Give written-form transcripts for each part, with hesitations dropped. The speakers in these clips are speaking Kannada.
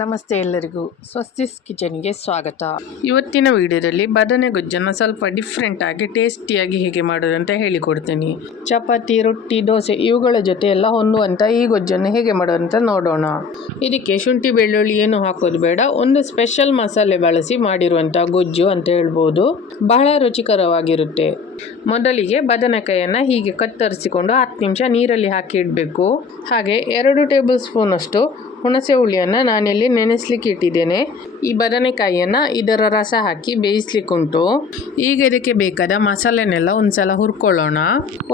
ನಮಸ್ತೆ ಎಲ್ಲರಿಗೂ ಸ್ವಸ್ತಿಸ್ ಕಿಚನ್ಗೆ ಸ್ವಾಗತ. ಇವತ್ತಿನ ವಿಡಿಯೋದಲ್ಲಿ ಬದನೆ ಗೊಜ್ಜನ್ನು ಸ್ವಲ್ಪ ಡಿಫ್ರೆಂಟ್ ಆಗಿ ಟೇಸ್ಟಿಯಾಗಿ ಹೇಗೆ ಮಾಡೋದು ಅಂತ ಹೇಳಿಕೊಡ್ತೀನಿ. ಚಪಾತಿ, ರೊಟ್ಟಿ, ದೋಸೆ ಇವುಗಳ ಜೊತೆ ಎಲ್ಲ ಹೊಂದುವಂಥ ಈ ಗೊಜ್ಜನ್ನು ಹೇಗೆ ಮಾಡೋದು ಅಂತ ನೋಡೋಣ. ಇದಕ್ಕೆ ಶುಂಠಿ ಬೆಳ್ಳುಳ್ಳಿ ಏನು ಹಾಕೋದು ಬೇಡ, ಒಂದು ಸ್ಪೆಷಲ್ ಮಸಾಲೆ ಬಳಸಿ ಮಾಡಿರುವಂಥ ಗೊಜ್ಜು ಅಂತ ಹೇಳ್ಬೋದು. ಬಹಳ ರುಚಿಕರವಾಗಿರುತ್ತೆ. ಮೊದಲಿಗೆ ಬದನೆಕಾಯನ್ನು ಹೀಗೆ ಕತ್ತರಿಸಿಕೊಂಡು 10 ನಿಮಿಷ ನೀರಲ್ಲಿ ಹಾಕಿ ಇಡಬೇಕು. ಹಾಗೆ 2 ಟೇಬಲ್ ಸ್ಪೂನ್ ಅಷ್ಟು ಹುಣಸೆ ಹುಳಿಯನ್ನು ನಾನಿಲ್ಲಿ ನೆನೆಸ್ಲಿಕ್ಕೆ ಇಟ್ಟಿದ್ದೇನೆ. ಈ ಬದನೆಕಾಯಿಯನ್ನು ಇದರ ರಸ ಹಾಕಿ ಬೇಯಿಸ್ಲಿಕ್ಕುಂಟು. ಈಗ ಇದಕ್ಕೆ ಬೇಕಾದ ಮಸಾಲೆನೆಲ್ಲ ಒಂದ್ಸಲ ಹುರ್ಕೊಳ್ಳೋಣ.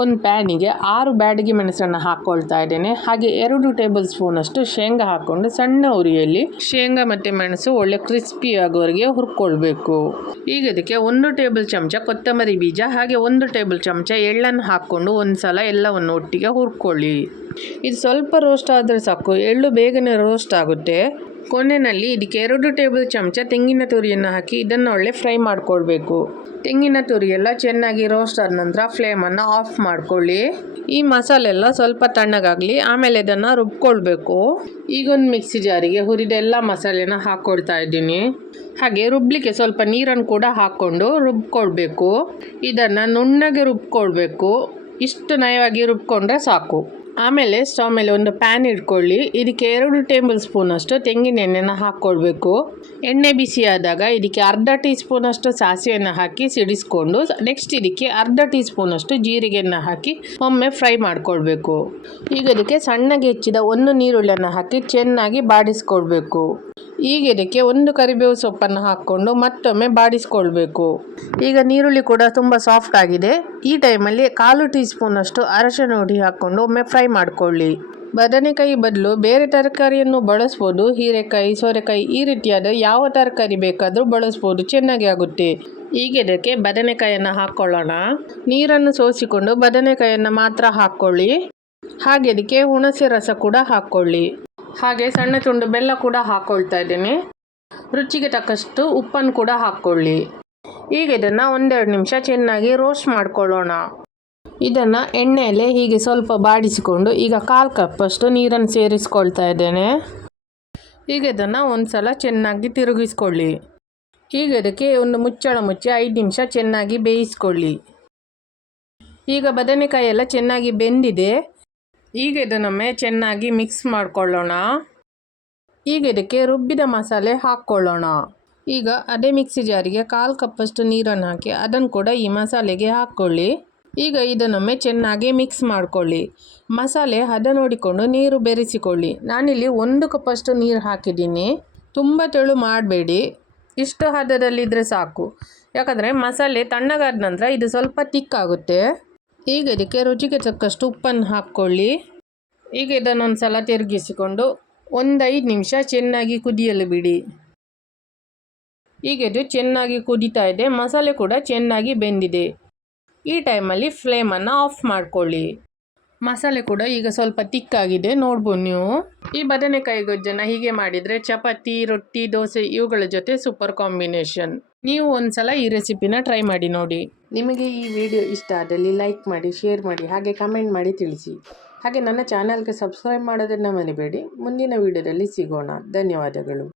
ಒಂದು ಪ್ಯಾನಿಗೆ 6 ಬ್ಯಾಡಗಿ ಮೆಣಸನ್ನು ಹಾಕ್ಕೊಳ್ತಾ ಇದ್ದೇನೆ. ಹಾಗೆ 2 ಟೇಬಲ್ ಸ್ಪೂನ್ ಅಷ್ಟು ಶೇಂಗಾ ಹಾಕ್ಕೊಂಡು ಸಣ್ಣ ಉರಿಯಲ್ಲಿ ಶೇಂಗಾ ಮತ್ತು ಮೆಣಸು ಒಳ್ಳೆ ಕ್ರಿಸ್ಪಿ ಆಗೋವರೆಗೆ ಹುರ್ಕೊಳ್ಬೇಕು. ಈಗ ಇದಕ್ಕೆ 1 ಟೇಬಲ್ ಚಮಚ ಕೊತ್ತಂಬರಿ ಬೀಜ ಹಾಗೆ 1 ಟೇಬಲ್ ಚಮಚ ಎಳ್ಳನ್ನು ಹಾಕ್ಕೊಂಡು ಒಂದ್ಸಲ ಎಲ್ಲವನ್ನು ಒಟ್ಟಿಗೆ ಹುರ್ಕೊಳ್ಳಿ. ಇದು ಸ್ವಲ್ಪ ರೋಸ್ಟ್ ಆದರೆ ಸಾಕು, ಎಳ್ಳು ಬೇಗನೆ ರೋಸ್ಟ್ ಆಗುತ್ತೆ. ಕೊನೆಯಲ್ಲಿ ಇದಕ್ಕೆ 2 ಟೇಬಲ್ ಚಮಚ ತೆಂಗಿನ ತುರಿಯನ್ನು ಹಾಕಿ ಇದನ್ನು ಒಳ್ಳೆ ಫ್ರೈ ಮಾಡ್ಕೊಳ್ಬೇಕು. ತೆಂಗಿನ ತುರಿ ಎಲ್ಲ ಚೆನ್ನಾಗಿ ರೋಸ್ಟ್ ಆದ ನಂತರ ಫ್ಲೇಮನ್ನು ಆಫ್ ಮಾಡ್ಕೊಳ್ಳಿ. ಈ ಮಸಾಲೆ ಎಲ್ಲ ಸ್ವಲ್ಪ ತಣ್ಣಗಾಗಲಿ, ಆಮೇಲೆ ಇದನ್ನು ರುಬ್ಕೊಳ್ಬೇಕು. ಈಗ ಒಂದು ಮಿಕ್ಸಿ ಜಾರಿಗೆ ಹುರಿದ ಎಲ್ಲ ಮಸಾಲೆನ ಹಾಕ್ಕೊಳ್ತಾ ಇದ್ದೀನಿ. ಹಾಗೆ ರುಬ್ಲಿಕ್ಕೆ ಸ್ವಲ್ಪ ನೀರನ್ನು ಕೂಡ ಹಾಕ್ಕೊಂಡು ರುಬ್ಕೊಳ್ಬೇಕು. ಇದನ್ನು ನುಣ್ಣಗೆ ರುಬ್ಕೊಳ್ಬೇಕು. ಇಷ್ಟು ನಯವಾಗಿ ರುಬ್ಕೊಂಡ್ರೆ ಸಾಕು. ಆಮೇಲೆ ಸ್ಟವ್ ಮೇಲೆ ಒಂದು ಪ್ಯಾನ್ ಇಟ್ಕೊಳ್ಳಿ. ಇದಕ್ಕೆ 2 ಟೇಬಲ್ ಸ್ಪೂನ್ ಅಷ್ಟು ತೆಂಗಿನ ಎಣ್ಣೆನ ಹಾಕ್ಕೊಳ್ಬೇಕು. ಎಣ್ಣೆ ಬಿಸಿ ಆದಾಗ ಇದಕ್ಕೆ ಅರ್ಧ ಟೀ ಸ್ಪೂನ್ ಅಷ್ಟು ಸಾಸಿವೆಯನ್ನು ಹಾಕಿ ಸಿಡಿಸ್ಕೊಂಡು ನೆಕ್ಸ್ಟ್ ಇದಕ್ಕೆ ಅರ್ಧ ಟೀ ಸ್ಪೂನ್ ಅಷ್ಟು ಜೀರಿಗೆಯನ್ನು ಹಾಕಿ ಒಮ್ಮೆ ಫ್ರೈ ಮಾಡ್ಕೊಳ್ಬೇಕು. ಈಗ ಇದಕ್ಕೆ ಸಣ್ಣಗೆ ಹೆಚ್ಚಿದ 1 ಈರುಳ್ಳಿಯನ್ನು ಹಾಕಿ ಚೆನ್ನಾಗಿ ಬಾಡಿಸ್ಕೊಳ್ಬೇಕು. ಈಗ ಇದಕ್ಕೆ 1 ಕರಿಬೇವು ಸೊಪ್ಪನ್ನು ಹಾಕ್ಕೊಂಡು ಮತ್ತೊಮ್ಮೆ ಬಾಡಿಸ್ಕೊಳ್ಬೇಕು. ಈಗ ನೀರುಳ್ಳಿ ಕೂಡ ತುಂಬ ಸಾಫ್ಟ್ ಆಗಿದೆ. ಈ ಟೈಮಲ್ಲಿ 1/4 ಟೀ ಸ್ಪೂನ್ ಅಷ್ಟು ಅರಶಿನ ಹುಡಿ ಹಾಕ್ಕೊಂಡು ಒಮ್ಮೆ ಫ್ರೈ ಮಾಡ್ಕೊಳ್ಳಿ. ಬದನೆಕಾಯಿ ಬದಲು ಬೇರೆ ತರಕಾರಿಯನ್ನು ಬಳಸ್ಬೋದು. ಹೀರೆಕಾಯಿ, ಸೋರೆಕಾಯಿ ಈ ರೀತಿಯಾದ ಯಾವ ತರಕಾರಿ ಬೇಕಾದರೂ ಬಳಸ್ಬೋದು, ಚೆನ್ನಾಗಿ ಆಗುತ್ತೆ. ಈಗ ಇದಕ್ಕೆ ಬದನೆಕಾಯಿಯನ್ನು ಹಾಕ್ಕೊಳ್ಳೋಣ. ನೀರನ್ನು ಸೋಸಿಕೊಂಡು ಬದನೆಕಾಯಿಯನ್ನು ಮಾತ್ರ ಹಾಕ್ಕೊಳ್ಳಿ. ಹಾಗೆ ಇದಕ್ಕೆ ಹುಣಸೆ ರಸ ಕೂಡ ಹಾಕ್ಕೊಳ್ಳಿ. ಹಾಗೆ ಸಣ್ಣ ತುಂಡು ಬೆಲ್ಲ ಕೂಡ ಹಾಕ್ಕೊಳ್ತಾ ಇದ್ದೇನೆ. ರುಚಿಗೆ ತಕ್ಕಷ್ಟು ಉಪ್ಪನ್ನು ಕೂಡ ಹಾಕ್ಕೊಳ್ಳಿ. ಈಗ ಇದನ್ನು 1-2 ನಿಮಿಷ ಚೆನ್ನಾಗಿ ರೋಸ್ಟ್ ಮಾಡ್ಕೊಳ್ಳೋಣ. ಇದನ್ನು ಎಣ್ಣೆಯಲ್ಲೇ ಹೀಗೆ ಸ್ವಲ್ಪ ಬಾಡಿಸಿಕೊಂಡು ಈಗ 1/4 ಕಪ್ ಅಷ್ಟು ನೀರನ್ನು ಸೇರಿಸ್ಕೊಳ್ತಾ ಇದ್ದೇನೆ. ಈಗ ಇದನ್ನು ಒಂದ್ಸಲ ಚೆನ್ನಾಗಿ ತಿರುಗಿಸ್ಕೊಳ್ಳಿ. ಈಗ ಇದಕ್ಕೆ ಒಂದು ಮುಚ್ಚಳ ಮುಚ್ಚಿ 5 ನಿಮಿಷ ಚೆನ್ನಾಗಿ ಬೇಯಿಸ್ಕೊಳ್ಳಿ. ಈಗ ಬದನೆಕಾಯಿ ಎಲ್ಲ ಚೆನ್ನಾಗಿ ಬೆಂದಿದೆ. ಈಗ ಇದನ್ನೊಮ್ಮೆ ಚೆನ್ನಾಗಿ ಮಿಕ್ಸ್ ಮಾಡ್ಕೊಳ್ಳೋಣ. ಈಗ ಇದಕ್ಕೆ ರುಬ್ಬಿದ ಮಸಾಲೆ ಹಾಕ್ಕೊಳ್ಳೋಣ. ಈಗ ಅದೇ ಮಿಕ್ಸಿ ಜಾರಿಗೆ 1/4 ಕಪ್ ಅಷ್ಟು ನೀರನ್ನು ಹಾಕಿ ಅದನ್ನು ಕೂಡ ಈ ಮಸಾಲೆಗೆ ಹಾಕ್ಕೊಳ್ಳಿ. ಈಗ ಇದನ್ನೊಮ್ಮೆ ಚೆನ್ನಾಗಿ ಮಿಕ್ಸ್ ಮಾಡ್ಕೊಳ್ಳಿ. ಮಸಾಲೆ ಹದ ನೋಡಿಕೊಂಡು ನೀರು ಬೆರೆಸಿಕೊಳ್ಳಿ. ನಾನಿಲ್ಲಿ 1 ಕಪ್ ಅಷ್ಟು ನೀರು ಹಾಕಿದ್ದೀನಿ. ತುಂಬ ತೆಳು ಮಾಡಬೇಡಿ, ಇಷ್ಟು ಹದದಲ್ಲಿದ್ದರೆ ಸಾಕು. ಯಾಕಂದರೆ ಮಸಾಲೆ ತಣ್ಣಗಾದ ನಂತರ ಇದು ಸ್ವಲ್ಪ ತಿಕ್ಕಾಗುತ್ತೆ. ಈಗ ಇದಕ್ಕೆ ರುಚಿಗೆ ತಕ್ಕಷ್ಟು ಉಪ್ಪನ್ನು ಹಾಕ್ಕೊಳ್ಳಿ. ಈಗ ಇದನ್ನೊಂದು ಸಲ ತಿರುಗಿಸಿಕೊಂಡು 1-5 ನಿಮಿಷ ಚೆನ್ನಾಗಿ ಕುದಿಯಲು ಬಿಡಿ. ಈಗ ಇದು ಚೆನ್ನಾಗಿ ಕುದೀತಾ ಇದೆ, ಮಸಾಲೆ ಕೂಡ ಚೆನ್ನಾಗಿ ಬೆಂದಿದೆ. ಈ ಟೈಮಲ್ಲಿ ಫ್ಲೇಮನ್ನು ಆಫ್ ಮಾಡ್ಕೊಳ್ಳಿ. ಮಸಾಲೆ ಕೂಡ ಈಗ ಸ್ವಲ್ಪ ತಿಕ್ಕಾಗಿದೆ, ನೋಡ್ಬೋದು ನೀವು. ಈ ಬದನೆಕಾಯಿ ಗೊಜ್ಜನ್ನು ಹೀಗೆ ಮಾಡಿದರೆ ಚಪಾತಿ, ರೊಟ್ಟಿ, ದೋಸೆ ಇವುಗಳ ಜೊತೆ ಸೂಪರ್ ಕಾಂಬಿನೇಷನ್. ನೀವು ಒಂದ್ಸಲ ಈ ರೆಸಿಪಿನ ಟ್ರೈ ಮಾಡಿ ನೋಡಿ. ನಿಮಗೆ ಈ ವಿಡಿಯೋ ಇಷ್ಟ ಆದಲ್ಲಿ ಲೈಕ್ ಮಾಡಿ, ಶೇರ್ ಮಾಡಿ, ಹಾಗೆ ಕಮೆಂಟ್ ಮಾಡಿ ತಿಳಿಸಿ. ಹಾಗೆ ನನ್ನ ಚಾನಲ್ಗೆ ಸಬ್ಸ್ಕ್ರೈಬ್ ಮಾಡೋದನ್ನು ಮರಿಬೇಡಿ. ಮುಂದಿನ ವಿಡಿಯೋದಲ್ಲಿ ಸಿಗೋಣ. ಧನ್ಯವಾದಗಳು.